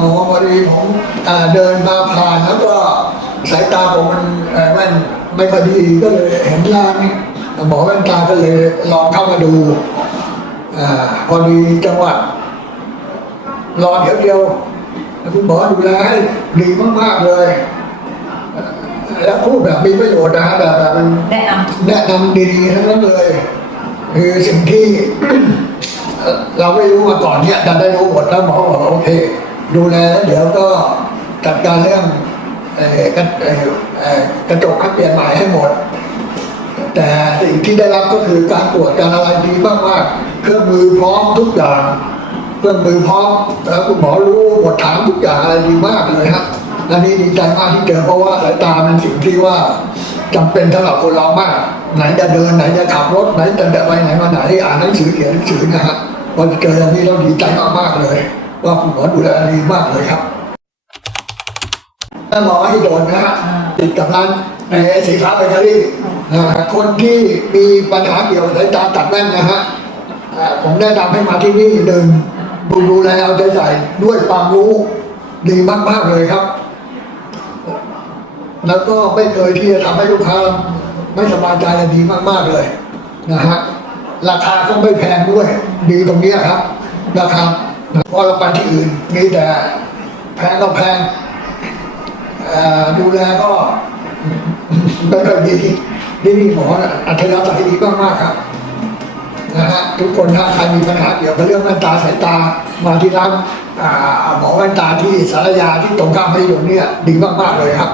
อ๋อพอดีผมอ่าเดินมาผ่านแล้วก็สายตาผมมันเอ่อแว่นไม่ค่อยดีก็เลยเห็นร้านหมอแว่นตาก็เลยลองเข้ามาดูอ่าพอดีจังหวะรอเดี๋ยวเดียวแล้วคุณหมอดูแลให้ดีมากๆเลยเอ่อแล้วพูดแบบมีประโยชน์นะฮะแบบแบบมันแนะนแนะนำดีๆทั้งนั้นเลย คือสิ่งที่เอ่อเราไม่รู้มาก่อนเนี่ยดันได้รู้หมดแล้วหมอบอกโอเค ดูแลแล้วเดี๋ยวก็จัดการเรื่องกระกระจกให้เปลี่ยนใหม่ให้หมด แต่สิ่งที่ได้รับก็คือการตรวจการอะไรดีมากๆเครื่องมือพร้อมทุกอย่างเครื่องมือพร้อมแล้วคุณหมอรู้หมดถามทุกอย่างอะไรดีมากเลยฮะและนี่ดีใจมากที่เจอเพราะว่าสายตาเป็นสิ่งที่ว่าจำเป็นสำหรับคนเรามาก ไหนจะเดินไหนจะขับรถไหนจะไปไหนมาไหนอ่านหนังสือเขียนหนังสือนะฮะพอเจออย่างนี้เราดีใจมากๆเลย ว่าคุณหมอดูแลดีมากเลยครับถ้าหมอให้โดนนะฮะติดกับร้านไอ้สีฟ้าเบเกอรี่นะฮะคนที่มีปัญหาเกี่ยวกับสายตาตัดแว่นนะฮะอ่าผมแนะนำให้มาที่นี่หนึ่งดูดูแลเอาใจใส่ด้วยความรู้ดีมากๆเลยครับ แล้วก็ไม่เคยที่จะทำให้ลูกค้าไม่สบายใจและดีมากๆเลยนะฮะราคาก็ไม่แพงด้วยดีตรงเนี้ยครับราคาเพราะเราไปที่อื่นมีแต่แพงก็แพงดูแลก็ไม่ค่อยดีนี่มีหมออัธยาศัยดีมากๆครับนะฮะทุกคนถ้าใครมีปัญหาเกี่ยวกับเรื่องแว่นตาสายตามาที่ร้านหมอแว่นตาที่สารยาที่ตรงข้ามพยนต์เนี่ยดีมากๆเลยครับ